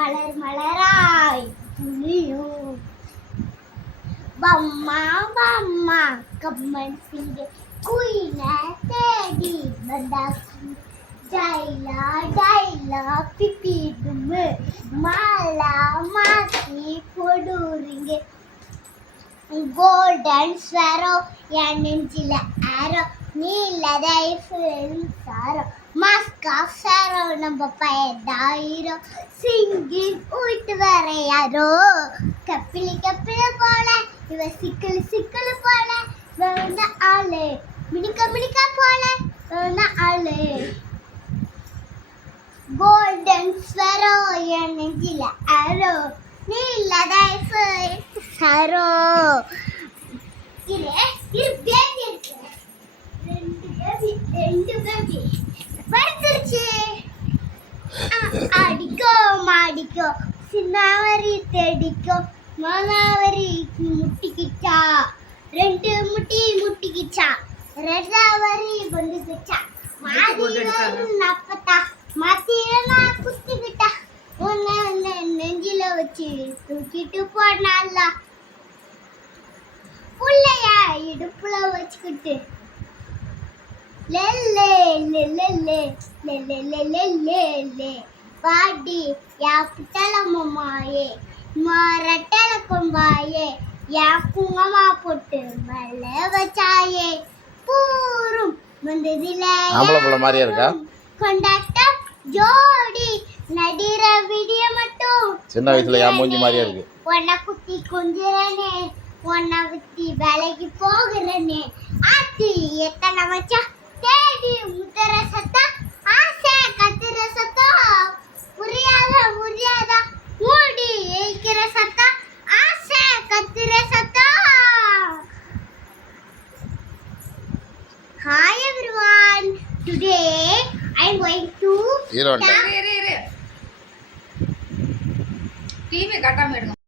மலர் மலராய் துளியும். பம்மா பம்மா கம்மன் சிங்க குயின தேடி வந்தா ஜைலா ஜைலா பிப்பி டும்மு மாலா மாத்தி போடுறீங்க. கோல்டன் ஸ்வரோ என் நெஞ்சில ஆரோ நீல ரைஃபிள் சாரோ. மாஸ்கா சாரோ நம்ம பயதாயிரோ சிங்கிங் ஊட்டு வர யாரோ? கப்பிலி கப்பில போல இவ சிக்கல் சிக்கல் போல. இவ வந்து ஆளு. மினிக்க மினிக்க போல இவ வந்து ஆளு. கோல்டன் ஸ்வரோ என் நெஞ்சில ஆரோ நீல ரைஃபிள் சாரோ அடிக்கோ மாடிக்கோ சின்னாவரி தேடிக்கோ மானாவரி முட்டிக்கிச்சா ரெண்டு முட்டி முட்டிக்கிச்சா ரெண்டாவரி கொண்டுக்கிச்சா மாதி நப்பத்தா மாத்தியனா குத்திக்கிட்டா உன்னை நெஞ்சில வச்சு தூக்கிட்டு போனாலா புள்ளைய இடுப்புல வச்சுக்கிட்டு லெல்லே லெல்லே லெல்லே லெல்லே பாடி யா புத்தளமாயே மரட்டல கொம்பாயே யா குங்கமா போட்டு மல்ல வச்சாயே பூரும் வந்ததில ஆம்பளை புள்ள மாதிரியா இருக்கா? கொண்டாட்டம் ஜோடி நடிர விடிய மட்டும். சின்ன வயசுல என் மூஞ்சி மாதிரியே இருக்கு? உன்னை குத்தி கொஞ்சுறனே உன்னை வித்தி வேலைக்கு போகிறனே. ஆத்தி எத்தனை வச்சா hi everyone today I am going to ஹீரோன்ட்ட இரு இரு இரு டிவி கட்டாம எடுங்க